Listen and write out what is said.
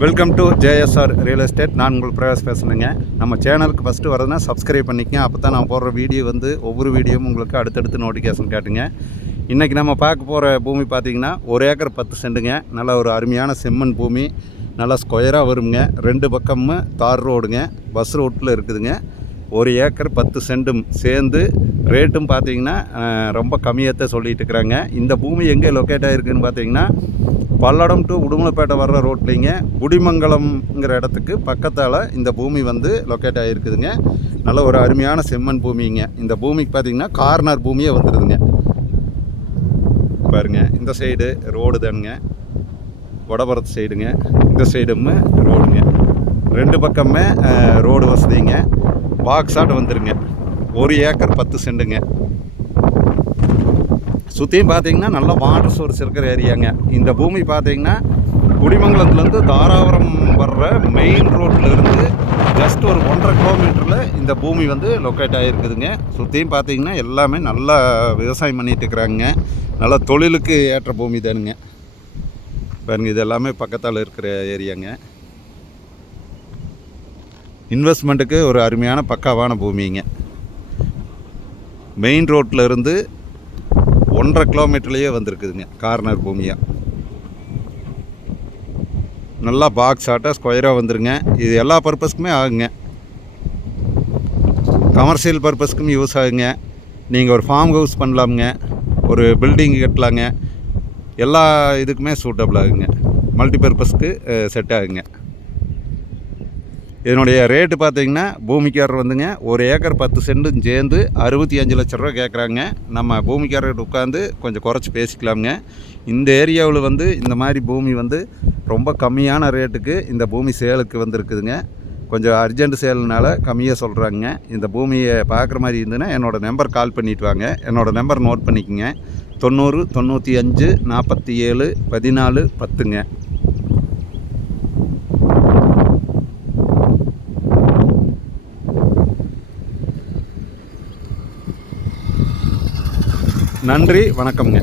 Welcome to JSR real estate. நான் உங்கள் பிரகாஷ் பேசுகிறேங்க. நம்ம சேனலுக்கு ஃபஸ்ட்டு வரதுன்னா சப்ஸ்கிரைப் பண்ணிக்கங்க. அப்போ தான் நான் போடுற வீடியோ ஒவ்வொரு வீடியோவும் உங்களுக்கு அடுத்தடுத்து நோட்டிஃபிகேஷன் காட்டுங்க. இன்றைக்கி நம்ம பார்க்க போகிற பூமி பார்த்திங்கன்னா 1 ஏக்கர் 10 சென்ட்டுங்க. நல்ல ஒரு அருமையான செம்மண் பூமி, நல்லா ஸ்கொயராக வருங்க. 2 பக்கமும் தார் ரோடுங்க, பஸ் ரோட்டில் இருக்குதுங்க. 1 ஏக்கர் 10 சென்டும் சேர்ந்து ரேட்டும் பார்த்திங்கன்னா ரொம்ப கம்மியாக தான் சொல்லிகிட்டு இருக்கிறாங்க. இந்த பூமி எங்கே லொக்கேட் ஆகிருக்குன்னு பார்த்திங்கன்னா பல்லடம் டு உடுமலைப்பேட்டை வர்ற ரோட்லிங்க குடிமங்கலம்ங்கிற இடத்துக்கு பக்கத்தால் இந்த பூமி லொக்கேட் ஆகிருக்குதுங்க. நல்ல ஒரு அருமையான செம்மண் பூமிங்க. இந்த பூமிக்கு பார்த்திங்கன்னா கார்னர் பூமியே வந்துடுதுங்க. பாருங்கள், இந்த சைடு ரோடு தானுங்க, வடபுறத்து சைடுங்க, இந்த சைடும் ரோடுங்க. 2 பக்கமே ரோடு வசதிங்க. பாக்ஸாட் வந்துடுங்க. 1 ஏக்கர் 10 சென்ட்டுங்க. சுற்றியும் பார்த்தீங்கன்னா நல்லா வாட்டர் சோர்ஸ் இருக்கிற ஏரியாங்க. இந்த பூமி பார்த்தீங்கன்னா குடிமங்கலத்துலேருந்து தாராபுரம் வர்ற மெயின் ரோட்லேருந்து ஜஸ்ட் ஒரு 1.5 கிலோமீட்டரில் இந்த பூமி லொக்கேட் ஆகிருக்குதுங்க. சுற்றியும் பார்த்தீங்கன்னா எல்லாமே நல்லா விவசாயம் பண்ணிகிட்டு இருக்கிறாங்க. நல்லா தொழிலுக்கு ஏற்ற பூமி தானுங்க. பாருங்க, இது எல்லாமே பக்கத்தால் இருக்கிற ஏரியாங்க. இன்வெஸ்ட்மெண்ட்டுக்கு ஒரு அருமையான பக்காவான பூமிங்க. மெயின் ரோட்டில் இருந்து 1.5 கிலோமீட்டர்லேயே வந்திருக்குதுங்க. கார்னர் பூமியாக நல்லா பாக்ஸ் ஆட்டாக ஸ்கொயராக வந்துருங்க. இது எல்லா பர்பஸ்க்குமே ஆகுங்க. கமர்ஷியல் பர்பஸ்க்கும் யூஸ் ஆகுங்க. நீங்கள் ஒரு ஃபார்ம் ஹவுஸ் பண்ணலாமுங்க, ஒரு பில்டிங் கட்டலாங்க. எல்லா இதுக்குமே சூட்டபிள் ஆகுங்க. மல்டிபர்பஸ்க்கு செட் ஆகுங்க. இதனுடைய ரேட்டு பார்த்திங்கன்னா பூமிக்காரர் 1 ஏக்கர் 10 சென்டும் சேர்ந்து 65 லட்ச ரூபா கேட்குறாங்க. நம்ம பூமிக்காரர்கிட்ட உட்காந்து கொஞ்சம் குறைச்சி பேசிக்கலாமுங்க. இந்த ஏரியாவில் இந்த மாதிரி பூமி ரொம்ப கம்மியான ரேட்டுக்கு இந்த பூமி சேலுக்கு இருக்குதுங்க. கொஞ்சம் அர்ஜென்ட் சேல்னால கம்மியாக சொல்கிறாங்க. இந்த பூமியை பார்க்குற மாதிரி இருந்துன்னா என்னோடய நம்பர் கால் பண்ணிவிட்டு வாங்க. என்னோடய நம்பர் நோட் பண்ணிக்கோங்க. 90 95 47 14 10ங்க. நன்றி, வணக்கம்ங்க.